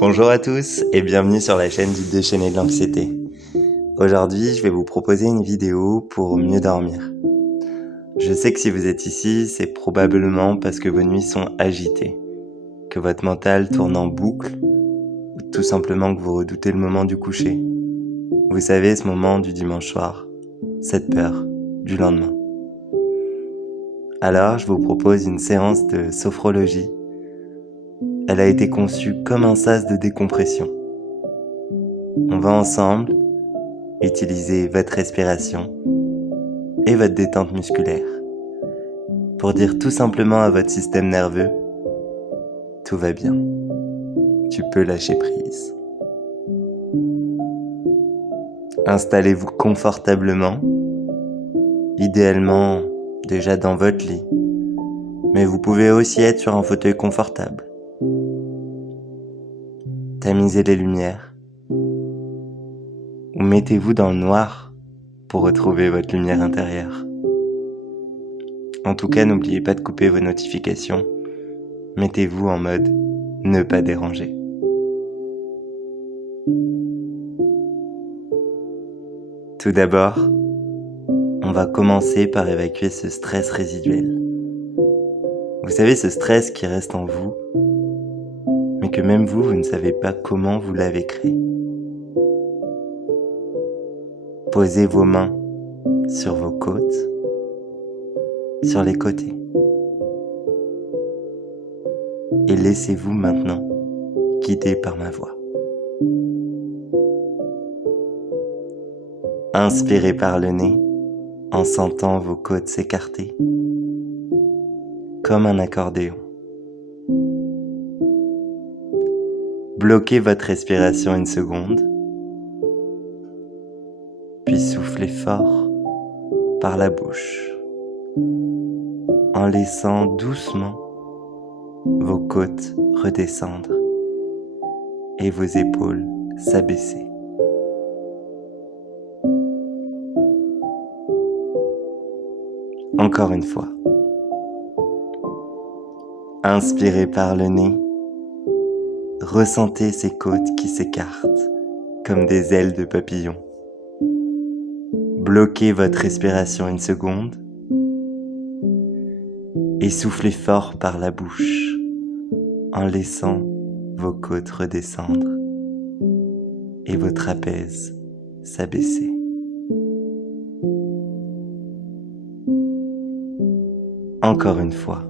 Bonjour à tous et bienvenue sur la chaîne du déchaîné de l'anxiété. Aujourd'hui, je vais vous proposer une vidéo pour mieux dormir. Je sais que si vous êtes ici, c'est probablement parce que vos nuits sont agitées, que votre mental tourne en boucle, ou tout simplement que vous redoutez le moment du coucher. Vous savez, ce moment du dimanche soir, cette peur du lendemain. Alors, je vous propose une séance de sophrologie. Elle a été conçue comme un sas de décompression. On va ensemble utiliser votre respiration et votre détente musculaire pour dire tout simplement à votre système nerveux « Tout va bien, tu peux lâcher prise ». Installez-vous confortablement, idéalement déjà dans votre lit, mais vous pouvez aussi être sur un fauteuil confortable. Tamisez les lumières ou mettez-vous dans le noir pour retrouver votre lumière intérieure. En tout cas, n'oubliez pas de couper vos notifications. Mettez-vous en mode « Ne pas déranger ». Tout d'abord, on va commencer par évacuer ce stress résiduel. Vous savez, ce stress qui reste en vous, mais que même vous ne savez pas comment vous l'avez créé. Posez vos mains sur vos côtes, sur les côtés. Et laissez-vous maintenant guider par ma voix. Inspirez par le nez en sentant vos côtes s'écarter comme un accordéon. Bloquez votre respiration une seconde, puis soufflez fort par la bouche en laissant doucement vos côtes redescendre et vos épaules s'abaisser. Encore une fois. Inspirez par le nez. Ressentez ces côtes qui s'écartent comme des ailes de papillon. Bloquez votre respiration une seconde et soufflez fort par la bouche en laissant vos côtes redescendre et vos trapèzes s'abaisser. Encore une fois,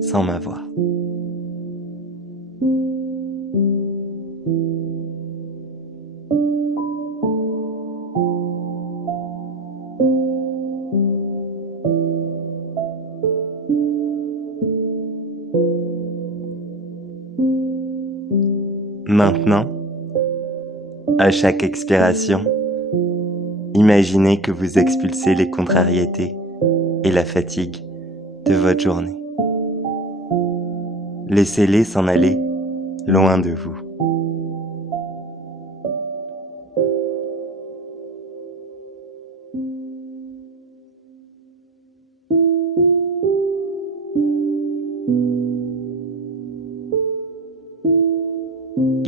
sans ma voix. Maintenant, à chaque expiration, imaginez que vous expulsez les contrariétés et la fatigue de votre journée. Laissez-les s'en aller loin de vous.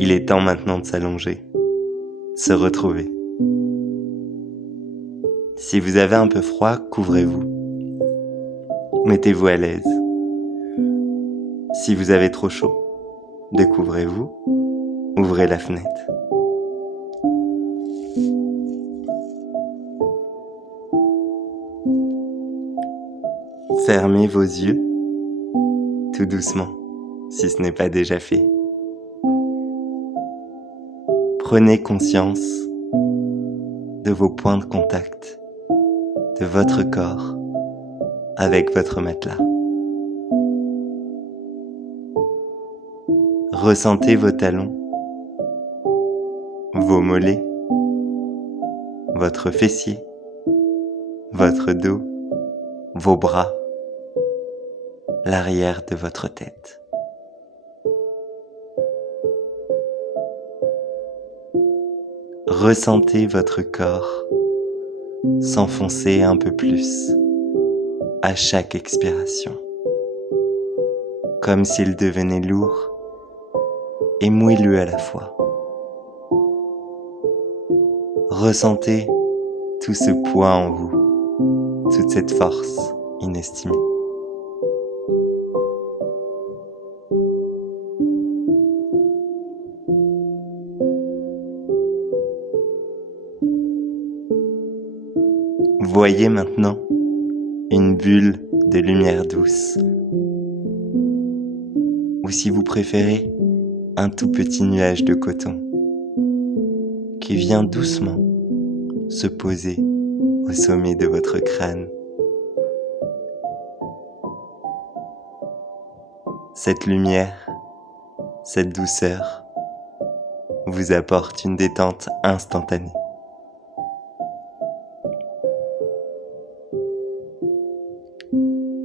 Il est temps maintenant de s'allonger, se retrouver. Si vous avez un peu froid, couvrez-vous. Mettez-vous à l'aise. Si vous avez trop chaud, découvrez-vous, ouvrez la fenêtre. Fermez vos yeux, tout doucement, si ce n'est pas déjà fait. Prenez conscience de vos points de contact, de votre corps avec votre matelas. Ressentez vos talons, vos mollets, votre fessier, votre dos, vos bras, l'arrière de votre tête. Ressentez votre corps s'enfoncer un peu plus à chaque expiration, comme s'il devenait lourd mouillez-le à la fois. Ressentez tout ce poids en vous, toute cette force inestimée. Voyez maintenant une bulle de lumière douce, ou si vous préférez, un tout petit nuage de coton qui vient doucement se poser au sommet de votre crâne. Cette lumière, cette douceur vous apporte une détente instantanée.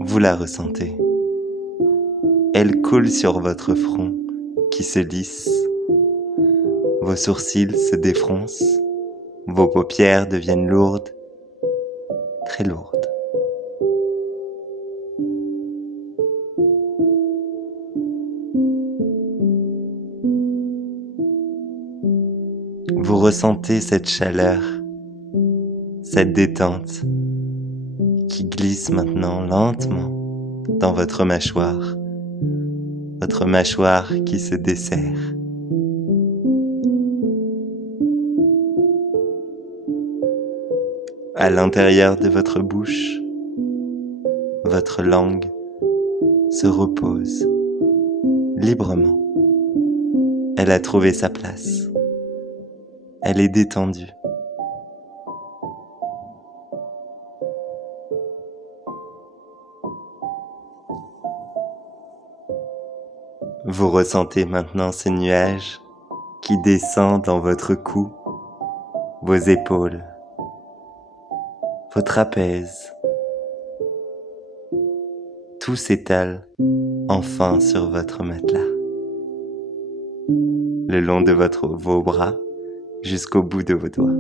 Vous la ressentez. Elle coule sur votre front qui se lisse. Vos sourcils se défroncent. Vos paupières deviennent lourdes, très lourdes. Vous ressentez cette chaleur, cette détente qui glisse maintenant lentement dans votre mâchoire qui se desserre. À l'intérieur de votre bouche, votre langue se repose librement. Elle a trouvé sa place. Elle est détendue. Vous ressentez maintenant ces nuages qui descendent dans votre cou, vos épaules, vos trapèzes. Tout s'étale enfin sur votre matelas, le long de vos bras jusqu'au bout de vos doigts.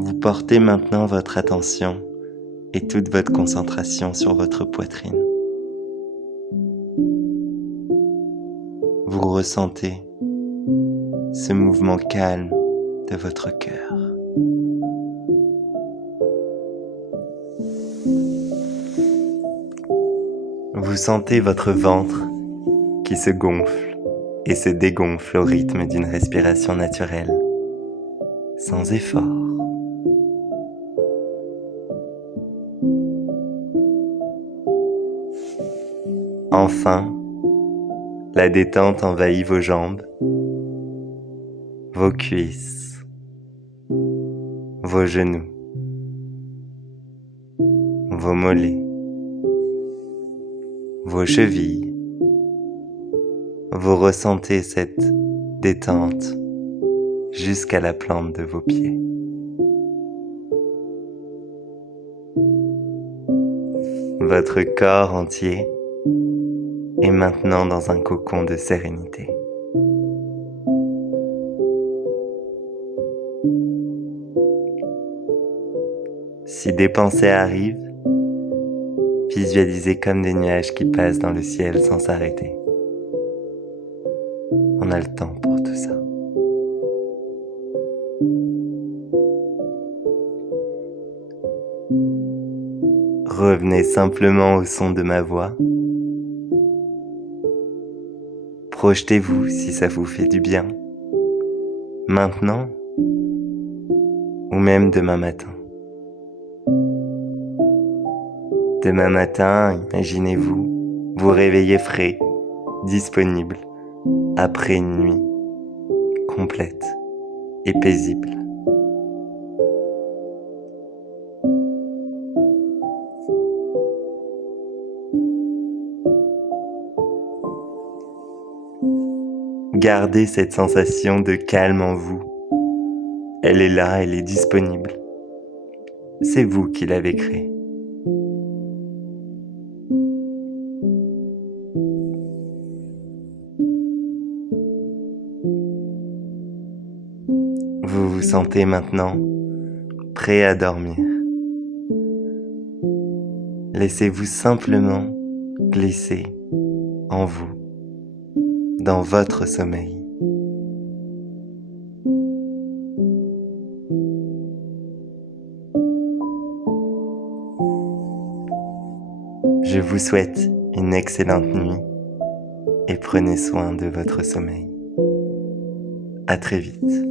Vous portez maintenant votre attention et toute votre concentration sur votre poitrine. Vous ressentez ce mouvement calme de votre cœur. Vous sentez votre ventre qui se gonfle et se dégonfle au rythme d'une respiration naturelle, sans effort. Enfin, la détente envahit vos jambes, vos cuisses, vos genoux, vos mollets, vos chevilles. Vous ressentez cette détente jusqu'à la plante de vos pieds. Votre corps entier est maintenant dans un cocon de sérénité. Si des pensées arrivent, visualisez comme des nuages qui passent dans le ciel sans s'arrêter. On a le temps pour tout ça. Revenez simplement au son de ma voix. Projetez-vous si ça vous fait du bien, maintenant ou même demain matin. Demain matin, imaginez-vous vous réveiller frais, disponible, après une nuit complète et paisible. Gardez cette sensation de calme en vous. Elle est là, elle est disponible. C'est vous qui l'avez créée. Vous vous sentez maintenant prêt à dormir. Laissez-vous simplement glisser en vous, dans votre sommeil. Je vous souhaite une excellente nuit et prenez soin de votre sommeil. À très vite.